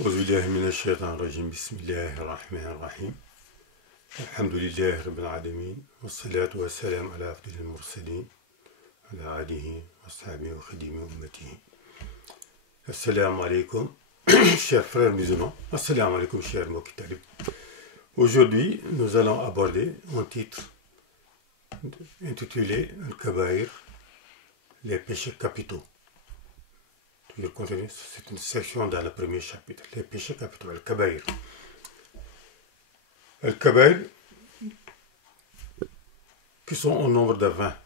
أعوذ بالله من الشيطان الرجيم بسم الله الرحمن الرحيم الحمد لله رب العالمين والصلاة والسلام على أفضل المرسلين على آله وصحبه وخديم أمته. Assalamu alaikum, chers frères musulmans. Assalamu alaikum, chers mokitalib. Aujourd'hui, nous allons aborder un titre intitulé Al-Kabaïr, les péchés capitaux. C'est une section dans le premier chapitre, les péchés capitaux, Al-Kabaïr. Al-Kabaïr, qui sont au nombre de 20.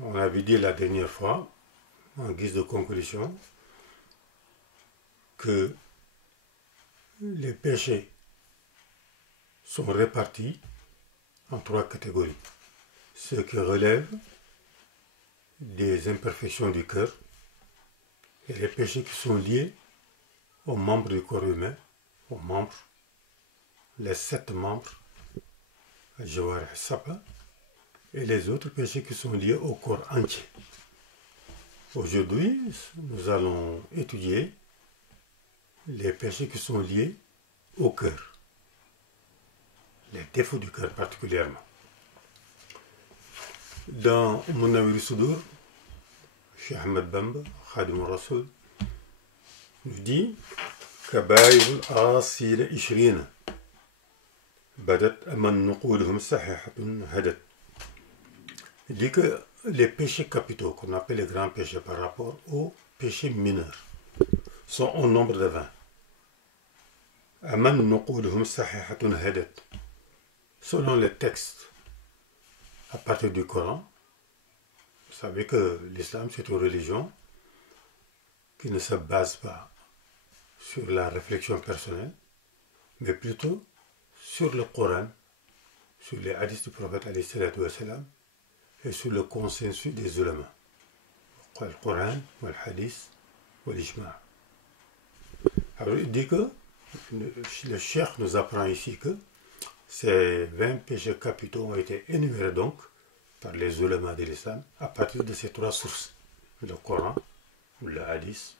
On avait dit la dernière fois, en guise de conclusion, que les péchés sont répartis en 3 catégories. Ceux qui relèvent des imperfections du cœur et les péchés qui sont liés aux membres du corps humain, aux membres, les 7 membres, Al-Jawarih Saba, et les autres péchés qui sont liés au corps entier. Aujourd'hui, nous allons étudier les péchés qui sont liés au cœur, les défauts du cœur particulièrement. Dans Munawwir Sudur, Cheikh Ahmed Bamba, Khadim al-Rasoul, nous dit Kabaïr al-Asil Ishrina Badat Aman Nuqulhum Sahihatun Hadat. Il dit que les péchés capitaux, qu'on appelle les grands péchés par rapport aux péchés mineurs, sont au nombre de 20. Aman Nuqulhum Sahihatun Hadat. Selon les textes à partir du Coran, vous savez que l'islam c'est une religion qui ne se base pas sur la réflexion personnelle, mais plutôt sur le Coran, sur les hadiths du prophète alayhi salatu wa salam, et sur le consensus des ulama. Le Coran, le hadith, l'ijma'. Alors il dit que le cheikh nous apprend ici que ces 20 péchés capitaux ont été énumérés donc par les ulama de l'islam à partir de ces 3 sources, le Coran, le hadith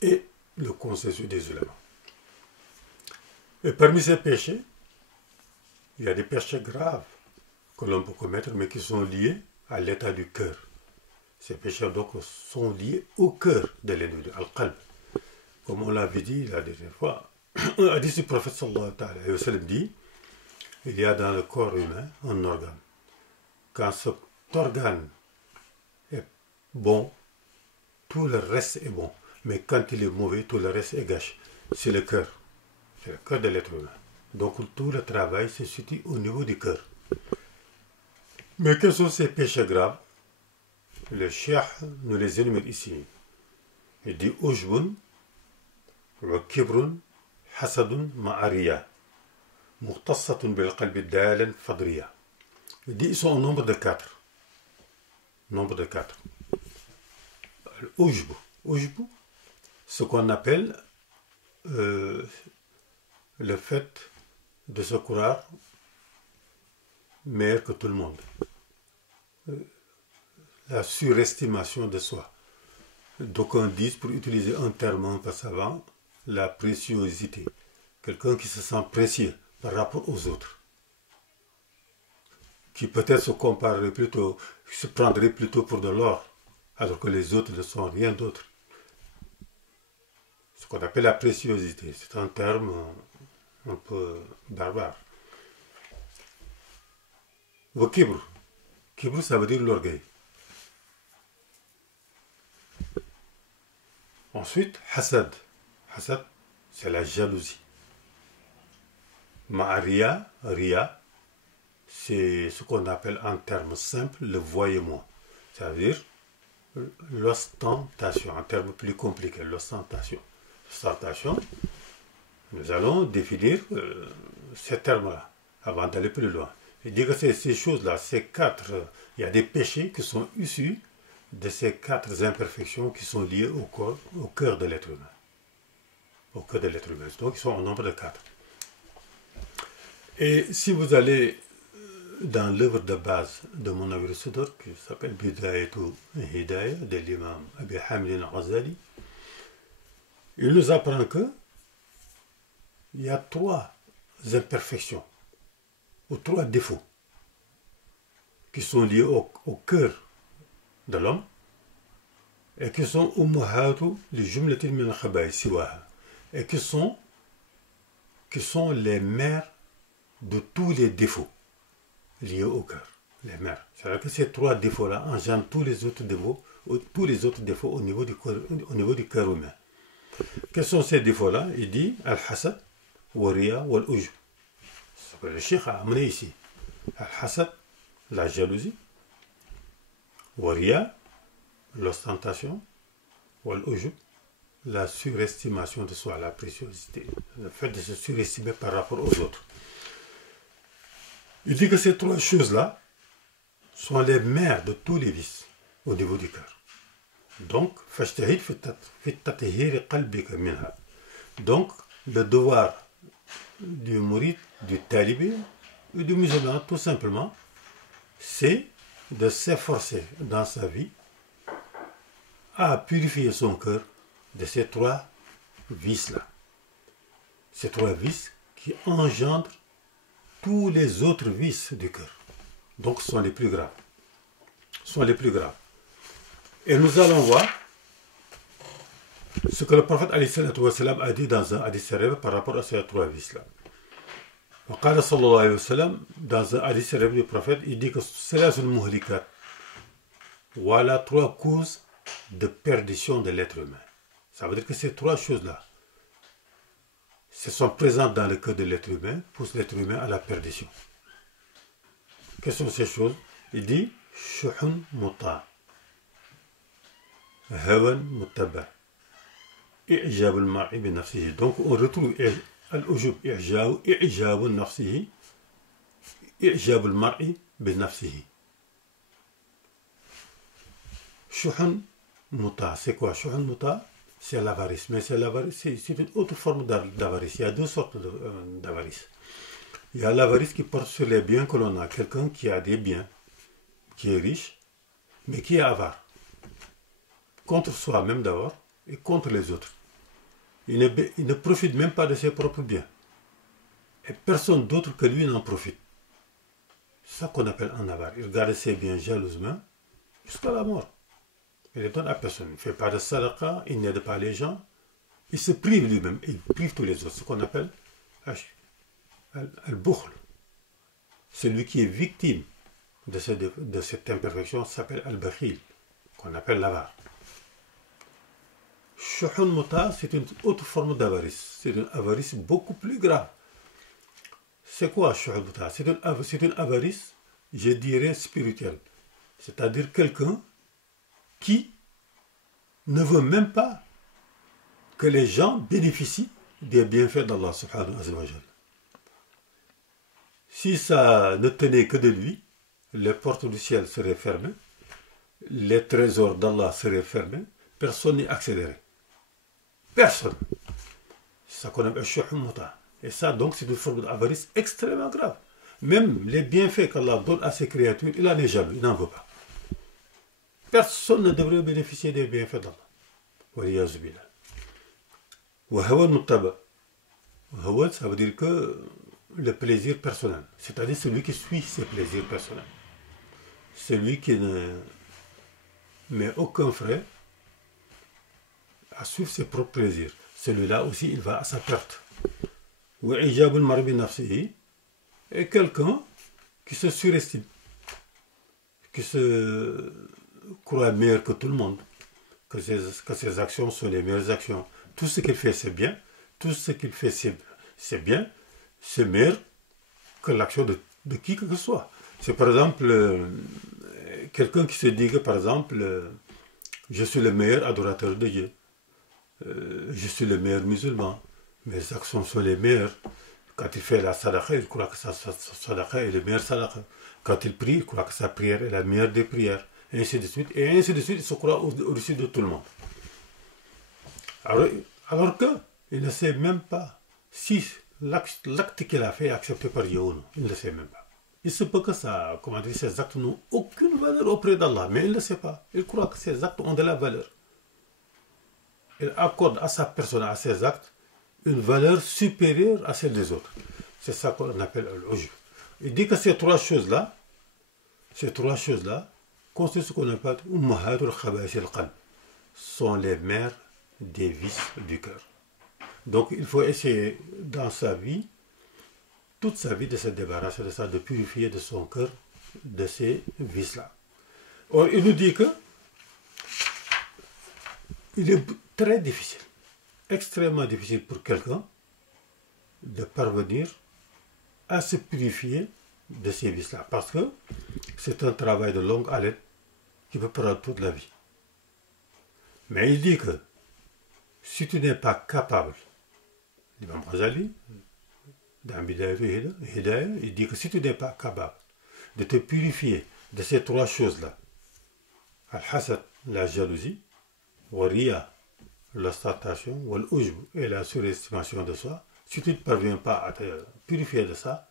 et le consensus des ulama. Et parmi ces péchés, il y a des péchés graves que l'on peut commettre mais qui sont liés à l'état du cœur. Ces péchés donc sont liés au cœur de l'individu, al-qalb. Comme on l'avait dit la dernière fois, un hadith du prophète sallallahu alayhi wa sallam dit il y a dans le corps humain un organe. Quand cet organe est bon, tout le reste est bon. Mais quand il est mauvais, tout le reste est gâché. C'est le cœur. C'est le cœur de l'être humain. Donc tout le travail se situe au niveau du cœur. Mais quels sont ces péchés graves? Le cheikh nous les énumère ici. Il dit Ujbun, wa kibrun, hasadun ma'ariya. Muqtassatun bil qalbi dalan fadriya. Il dit ils sont au nombre de 4. Nombre de 4. Ujbu. Ujbu, ce qu'on appelle le fait de se croire meilleur que tout le monde. La surestimation de soi. D'aucuns disent, pour utiliser un terme un peu savant, la préciosité. Quelqu'un qui se sent précieux par rapport aux autres. Qui peut-être se comparerait plutôt, se prendrait plutôt pour de l'or, alors que les autres ne sont rien d'autre. Ce qu'on appelle la préciosité, c'est un terme un peu barbare. Le kibr. Kibr, ça veut dire l'orgueil. Ensuite, hasad. Hasad, c'est la jalousie. Ma'ariya, riya, c'est ce qu'on appelle en termes simples le voyez-moi. Ça veut dire l'ostentation, en termes plus compliqués, l'ostentation. L'ostentation, nous allons définir ces termes-là avant d'aller plus loin. Il dit que ces choses-là, ces 4, il y a des péchés qui sont issus de ces 4 imperfections qui sont liées au cœur de l'être humain. Au cœur de l'être humain. Donc ils sont au nombre de 4. Et si vous allez dans l'œuvre de base de Munawwir Sudur, qui s'appelle Bidayatu Hidayah, de l'imam Abi Hamid al-Ghazali, Il nous apprend que il y a 3 imperfections ou 3 défauts qui sont liés au cœur de l'homme et qui sont ummahatu li jumlatin min al-khaba'ith siwaha, et qui sont les mères de tous les défauts liés au cœur. Les mères. C'est-à-dire que ces 3 défauts-là engendrent tous les autres défauts au niveau du cœur humain. Quels sont ces défauts-là? Il dit al-hasad, wa-riya, wal-ujub. Ce que le cheikh a amené ici. Al-hasad, la jalousie. Wa-riya, l'ostentation. Wal-ujub, la surestimation de soi, la préciosité. Le fait de se surestimer par rapport aux autres. Il dit que ces 3 choses-là sont les mères de tous les vices au niveau du cœur. Donc, donc, le devoir du mouride, du talibé ou du musulman, tout simplement, c'est de s'efforcer dans sa vie à purifier son cœur de ces 3 vices-là. Ces 3 vices qui engendrent tous les autres vices du cœur. Donc, ce sont les plus graves. Et nous allons voir ce que le prophète a dit dans un hadith célèbre par rapport à ces 3 vices-là. Dans un hadith célèbre du prophète, il dit que voilà 3 causes de perdition de l'être humain. Ça veut dire que ces 3 choses-là, se sont présentes dans le cœur de l'être humain, poussent l'être humain à la perdition. Quelles sont ces choses? Il dit shuhun muta, hawan muttaba, i'jab al-mar'i bi nafsihi. Donc on retrouve al-ujub, i'jab al-nafsihi, i'jab al-mar'i bi nafsihi. Shuhun muta, c'est quoi? Shuhun muta, c'est l'avarice, mais c'est une autre forme d'avarice. Il y a 2 sortes d'avarice. Il y a l'avarice qui porte sur les biens que l'on a. Quelqu'un qui a des biens, qui est riche, mais qui est avare. Contre soi-même d'abord et contre les autres. Il ne profite même pas de ses propres biens. Et personne d'autre que lui n'en profite. C'est ça qu'on appelle un avare. Il garde ses biens jalousement jusqu'à la mort. Il ne les donne à personne. Il ne fait pas de sadaqa, il n'aide pas les gens. Il se prive lui-même, il prive tous les autres. Ce qu'on appelle al-bukhl. Celui qui est victime de cette imperfection s'appelle al-bakhil, qu'on appelle l'avare. Shuhun muta, c'est une autre forme d'avarice. C'est une avarice beaucoup plus grave. C'est quoi shuhun muta? C'est une avarice, je dirais, spirituelle. C'est-à-dire quelqu'un qui ne veut même pas que les gens bénéficient des bienfaits d'Allah subhanahu wa ta'ala. Si ça ne tenait que de lui, les portes du ciel seraient fermées, les trésors d'Allah seraient fermés, personne n'y accéderait. Personne. C'est ça qu'on appelle shuhun muta. Et ça, donc, c'est une forme d'avarice extrêmement grave. Même les bienfaits qu'Allah donne à ses créatures, il en est jaloux, il n'en veut pas. Personne ne devrait bénéficier des bienfaits d'Allah. Waliyazu billah. Wa hawa muttaba. Hawa, ça veut dire que le plaisir personnel, c'est-à-dire celui qui suit ses plaisirs personnels. Celui qui ne met aucun frais à suivre ses propres plaisirs. Celui-là aussi, il va à sa perte. Wa ijab al-mar'i bi nafsihi, et quelqu'un qui se surestime, qui se croit meilleur que tout le monde, que ses actions sont les meilleures actions. Tout ce qu'il fait, c'est bien. Tout ce qu'il fait, c'est bien. C'est meilleur que l'action de qui que ce soit. C'est par exemple quelqu'un qui se dit que, par exemple, je suis le meilleur adorateur de Dieu. Je suis le meilleur musulman. Mes actions sont les meilleures. Quand il fait la sadaqa, il croit que sa sadaqa est le meilleur sadaqa. Quand il prie, il croit que sa prière est la meilleure des prières. Et ainsi de suite. Et ainsi de suite, il se croit au-dessus de tout le monde. Alors qu'il ne sait même pas si l'acte qu'il a fait est accepté par Dieu ou non. Il ne le sait même pas. Il se peut que ça, comment dire, ces actes n'ont aucune valeur auprès d'Allah, mais il ne le sait pas. Il croit que ces actes ont de la valeur. il accorde à sa personne, à ses actes, une valeur supérieure à celle des autres. C'est ça qu'on appelle al-ujb. Il dit que ces trois choses-là constituent ce qu'on appelle ummahatul khaba'is al-qalb, sont les mères des vices du cœur. Donc il faut essayer dans sa vie, toute sa vie, de se débarrasser de ça, de purifier de son cœur de ces vices-là. Or, il nous dit que il est très difficile, extrêmement difficile pour quelqu'un de parvenir à se purifier de ces vices-là. Parce que c'est un travail de longue haleine qui peut prendre toute la vie. Mais il dit que si tu n'es pas capable, l'imam Ghazali, dans Bidayat Hidayah, il dit que si tu n'es pas capable de te purifier de ces trois choses-là, al-hasad, la jalousie, wa-riya, l'ostentation, wal-ujb, et la surestimation de soi, si tu ne parviens pas à te purifier de ça,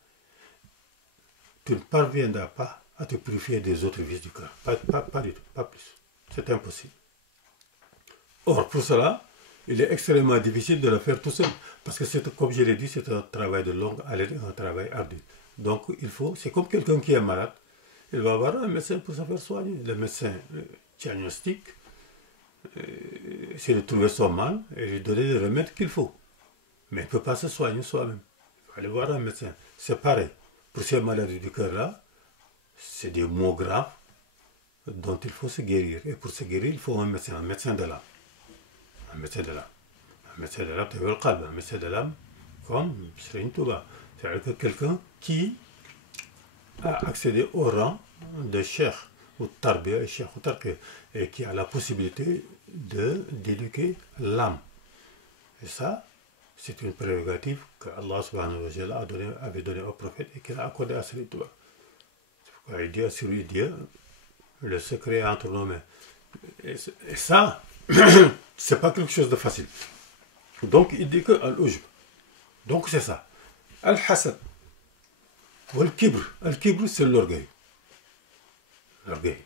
tu ne parviendras pas à te purifier des autres vices du cœur. Pas du tout, pas plus. C'est impossible. Or, pour cela, il est extrêmement difficile de le faire tout seul. Parce que, comme je l'ai dit, c'est un travail de longue haleine, un travail ardu. Donc, c'est comme quelqu'un qui est malade. Il va avoir un médecin pour se faire soigner. Le médecin diagnostique, c'est de trouver son mal et lui donner les remèdes qu'il faut. Mais il ne peut pas se soigner soi-même. Il va aller voir un médecin. C'est pareil. Pour ces maladies du cœur-là, c'est des maux graves dont il faut se guérir. Et pour se guérir, il faut un médecin de l'âme. Un médecin de l'âme. Un médecin de l'âme, un médecin de l'âme, comme Serigne Touba. C'est-à-dire que quelqu'un qui a accédé au rang de cheikh ou tarbiya, cheikh ou tarbiya, et qui a la possibilité d'éduquer l'âme. Et ça, c'est une prérogative que Allah subhanahu wa ta'ala avait donnée au prophète et qu'il a accordé à Serigne Touba. C'est pourquoi il dit à Serigne Dieu, le secret est entre nos mains. Et ça, c'est pas quelque chose de facile. Donc il dit que al-ujb. Donc c'est ça. Al-hasad. Wal-kibr. Al-kibr, c'est l'orgueil. L'orgueil.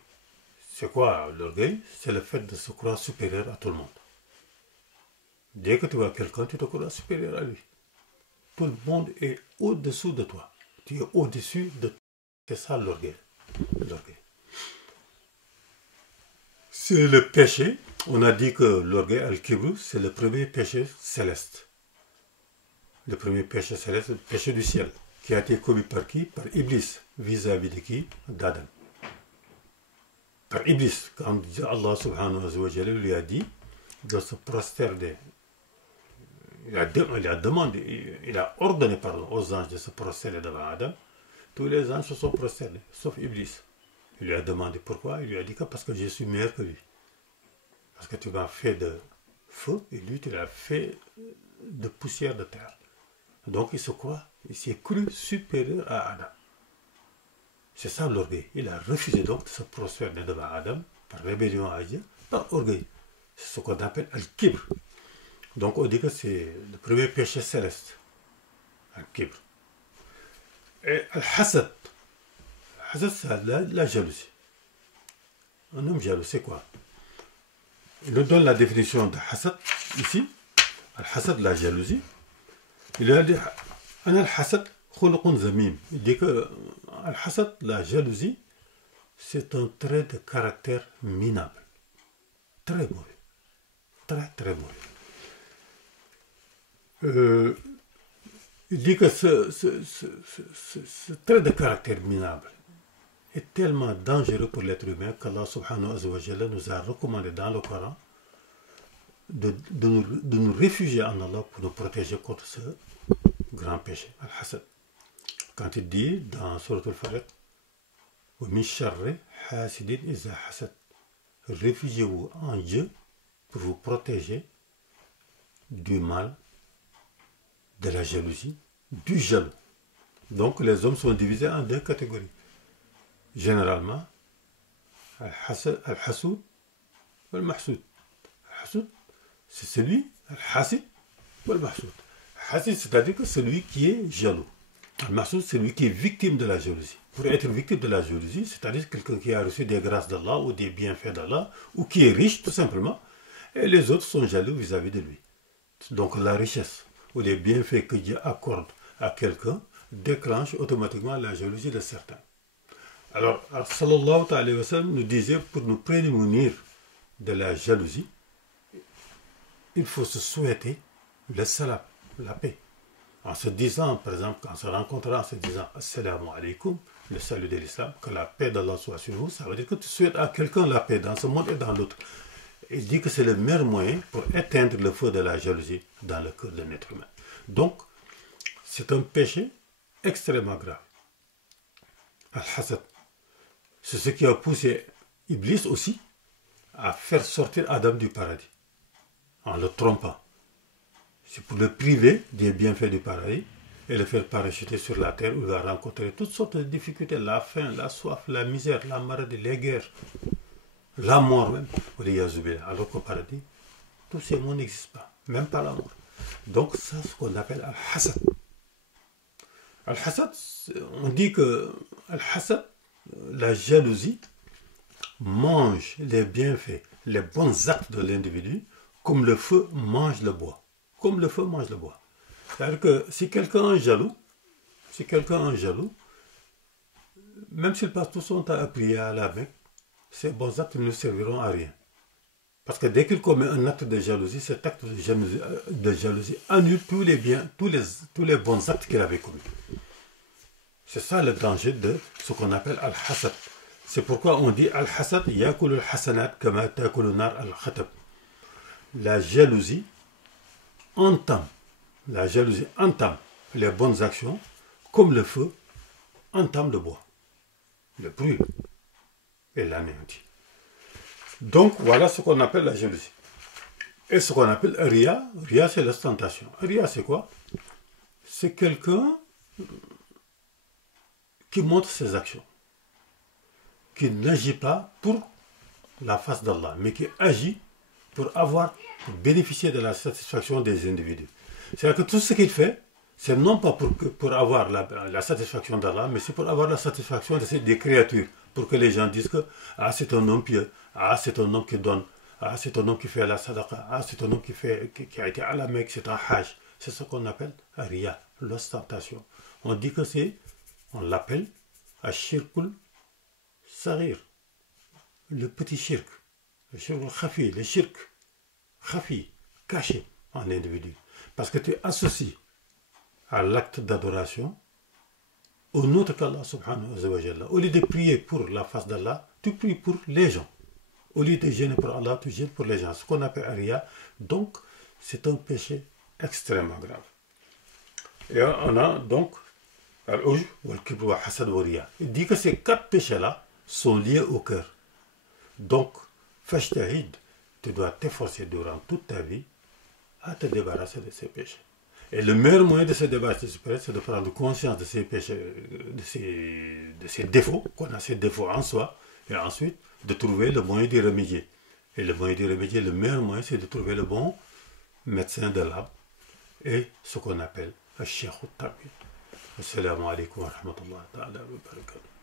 C'est quoi l'orgueil? C'est le fait de se croire supérieur à tout le monde. Dès que tu vois quelqu'un, tu te crois supérieur à lui. Tout le monde est au-dessous de toi. Tu es au-dessus de toi. C'est ça l'orgueil. L'orgueil. C'est le péché. On a dit que l'orgueil, al-kibr, c'est le premier péché céleste. Le premier péché céleste, le péché du ciel, qui a été commis par qui? Par Iblis, vis-à-vis de qui? D'Adam. Par Iblis, quand Allah subhanahu wa ta'ala lui a dit de se prosterner. Il a demandé, il a ordonné aux anges de se prosterner devant Adam. Tous les anges se sont prosternés, sauf Iblis. Il lui a demandé pourquoi. Il lui a dit que parce que je suis meilleur que lui. Parce que tu m'as fait de feu et lui, tu l'as fait de poussière de terre. Donc il s'est cru supérieur à Adam. C'est ça l'orgueil. Il a refusé donc de se prosterner devant Adam par rébellion à Dieu, par orgueil. C'est ce qu'on appelle al-kibr. Donc on dit que c'est le premier péché céleste. Al-kibr. Et al-hasad. Al-hasad, c'est la jalousie. Un homme jaloux, c'est quoi? Il nous donne la définition de hasad ici. Al-hasad, la jalousie. Il a dit al-hasad khuluqun zamim. Il dit que al-hasad, la jalousie, c'est un trait de caractère minable. Très mauvais. Très, très mauvais. Il dit que ce trait de caractère minable est tellement dangereux pour l'être humain qu'Allah subhanahu wa ta'ala nous a recommandé dans le Coran de nous réfugier en Allah pour nous protéger contre ce grand péché, al-hasad. Quand il dit dans Surat al-Falaq, wa min sharri hasidin iza hasad, réfugiez-vous en Dieu pour vous protéger du mal, de la jalousie, du jaloux. Donc les hommes sont divisés en deux catégories. Généralement, al-hasoud et al-mahsoud. Al-hasoud, c'est celui, al-hasid ou al-mahsoud. Hasid, c'est-à-dire que celui qui est jaloux. Al-mahsoud, c'est celui qui est victime de la jalousie. Pour être victime de la jalousie, c'est-à-dire quelqu'un qui a reçu des grâces d'Allah ou des bienfaits d'Allah, ou qui est riche tout simplement, Et les autres sont jaloux vis-à-vis de lui. Donc la richesse ou les bienfaits que Dieu accorde à quelqu'un déclenche automatiquement la jalousie de certains. Alors, sallallahu alayhi wa sallam nous disait, pour nous prémunir de la jalousie, il faut se souhaiter le salam, la paix. En se disant, par exemple, en se rencontrant, en se disant assalamu alaikum, le salut de l'islam, que la paix d'Allah soit sur vous, ça veut dire que tu souhaites à quelqu'un la paix dans ce monde et dans l'autre. Il dit que c'est le meilleur moyen pour éteindre le feu de la jalousie dans le cœur d'un être humain. Donc, c'est un péché extrêmement grave. Al-Hasad. C'est ce qui a poussé Iblis aussi à faire sortir Adam du paradis, en le trompant. C'est pour le priver des bienfaits du paradis et le faire parachuter sur la terre où il va rencontrer toutes sortes de difficultés, la faim, la soif, la misère, la maladie, les guerres, la mort même. Alors qu'au paradis, tous ces mots n'existent pas, même pas la mort. Donc ça, c'est ce qu'on appelle Al-Hasad. Al-Hasad, on dit que Al-Hasad, la jalousie, mange les bienfaits, les bons actes de l'individu, comme le feu mange le bois. Comme le feu mange le bois. C'est-à-dire que si quelqu'un est jaloux, même s'il passe tout son temps à prier à la Mecque, ces bons actes ne serviront à rien. Parce que dès qu'il commet un acte de jalousie, cet acte de jalousie annule tous les biens, tous les bons actes qu'il avait commis. C'est ça le danger de ce qu'on appelle Al-Hasad. C'est pourquoi on dit Al-Hasad yakulu al-hasanat kama takulu nar al-khatab. La jalousie entame les bonnes actions comme le feu entame le bois, le brûle et l'anéantit. Donc voilà ce qu'on appelle la jalousie. Et ce qu'on appelle Ria, Ria c'est l'ostentation. Ria c'est quoi? C'est quelqu'un qui montre ses actions, qui n'agit pas pour la face d'Allah, mais qui agit pour bénéficier de la satisfaction des individus. C'est-à-dire que tout ce qu'il fait, c'est non pas pour avoir la satisfaction d'Allah, mais c'est pour avoir la satisfaction des créatures, pour que les gens disent que c'est un homme pieux, c'est un homme qui donne, c'est un homme qui fait la sadaqa, c'est un homme qui a été à la Mecque, c'est un hajj. C'est ce qu'on appelle Riya, l'ostentation. On dit que on l'appelle Ashirkul Sarir, le petit shirk, le shirkul khafi, le shirk khafi, caché en individu. Parce que tu associes à l'acte d'adoration au autre qu'Allah subhanahu wa ta'ala. Au lieu de prier pour la face d'Allah, tu pries pour les gens. Au lieu de gêner pour Allah, tu gênes pour les gens. Ce qu'on appelle Ariya. Donc, c'est un péché extrêmement grave. Et on a donc Al-Ujb, Wal-Kibr, Wal-Hasad, Wal-Riya. Il dit que ces 4 péchés-là sont liés au cœur. Donc, Fashtahid, tu dois t'efforcer durant toute ta vie à te débarrasser de ces péchés. Et le meilleur moyen de se débarrasser de ces péchés, c'est de prendre conscience de ces péchés, de ces défauts, qu'on a ces défauts en soi, et ensuite de trouver le moyen d'y remédier. Et le moyen d'y remédier, le meilleur moyen, c'est de trouver le bon médecin de l'âme et ce qu'on appelle le Cheikh al-Tarbi. Assalamu alaikum wa rahmatullahi wa barakatuh.